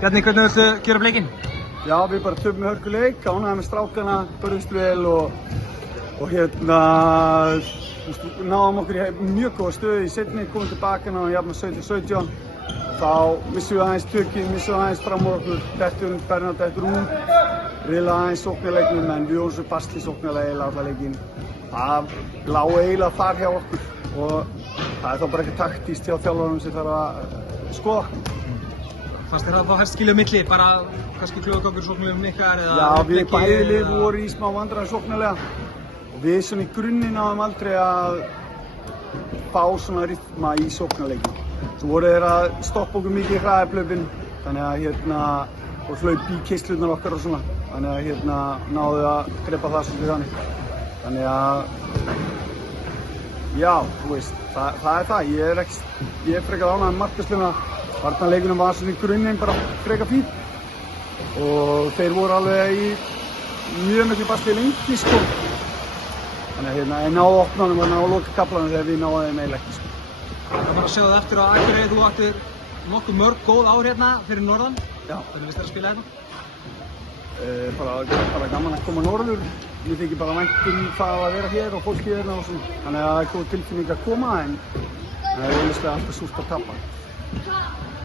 Bjarni, hvernig viltu gera upp leikinn? Já, við bara töfum með hörkuleik, ánægðum með strákana, börjumst vel og náðum okkur í mjög góða stöðu í seinni, komum tilbaka náðum jafn með 17-17. Þá missum við aðeins tökið, missum við aðeins fram úr okkur, Bernhard dettur út, riðlaði aðeins sóknarleiknum en við vorum svo fast í sóknarlega eiginlega allan leikinn. Það lá eiginlega þar hjá okkur og það er þá bara ekki taktískt hjá þjálfaranum sem þarf að skoða. Fannst þér það þá helst skilja á milli, bara kannski klöðugangur sóknarlegum ykkar eða? Já, við bæði lið voru í smá vandræðum sóknarlega og við svona í grunninn náðum aldrei að fá svona rytma í sóknarleikinn. Svo voru þeir að stoppa okkur mikið í hraðaplöpin, þannig að og hlaup í kistlunar okkar og svona, þannig að náðu að grepa það svolítið þannig. Þannig að, já, þú veist, það er það. Ég er frekar ánægður með markvörsluna. Varnarleikunum var svona í grunninn bara frekar fín og þeir voru alveg í mjög miklu basli lengi, sko. Þannig að ég náðu að opna honum og náðu að loka kaflanum þegar við náðum þeim eiginlega ekki, sko. Það var að sjá það eftir á Akureyri, þú áttir nokkuð mörg góð ár hérna fyrir norðan. Já. Hvernig finnst þér að spila hérna? Bara gaman að koma norður. Mér þykir bara vænt það að vera hér og fólkið hérna og svona. Þannig að það er góð tilfinning að koma en það er eiginlega alltaf súrt að tapa.